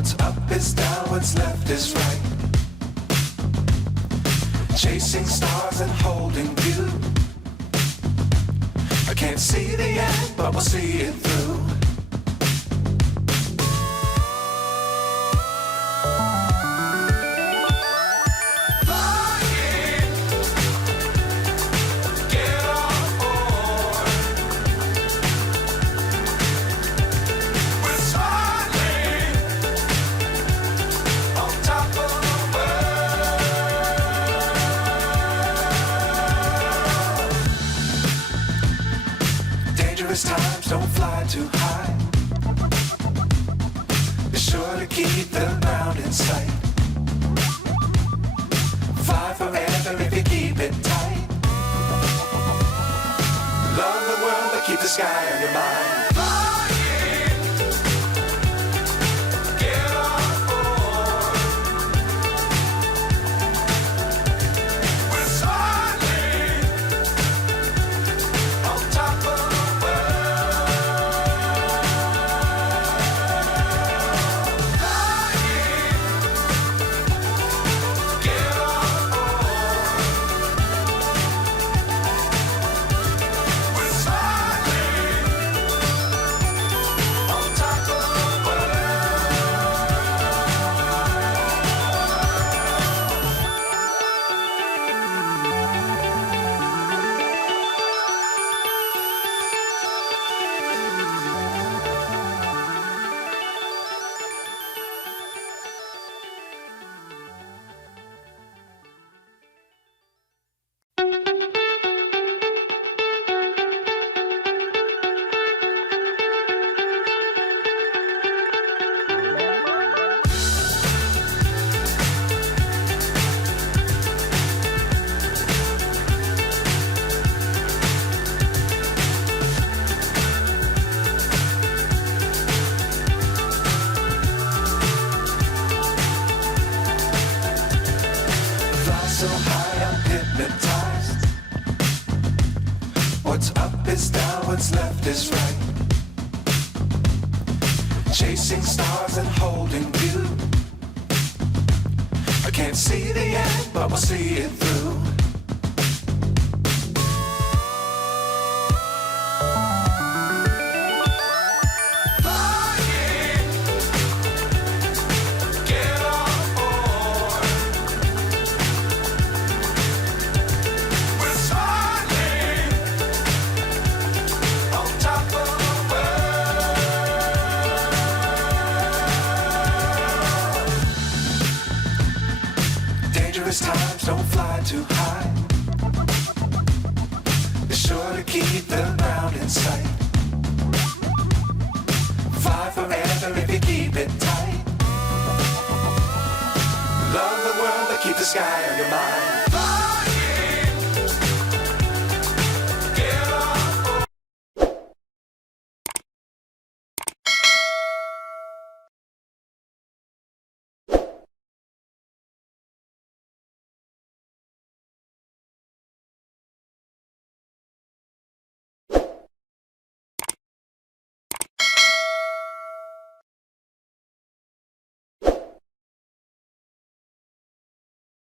What's up is down, what's left is right. Chasing stars and holding you. I can't see the end, but we'll see it through. Times don't fly too high. Be sure to keep the ground in sight. Fly forever if you keep it tight. Love the world but keep the sky on your mind. So high I'm hypnotized. What's up is down, what's left is right. Chasing stars and holding you. I can't see the end, but we'll see it through. Times don't fly too high. Be sure to keep the ground in sight. Fly forever if you keep it tight. Love the world but keep the sky on your mind.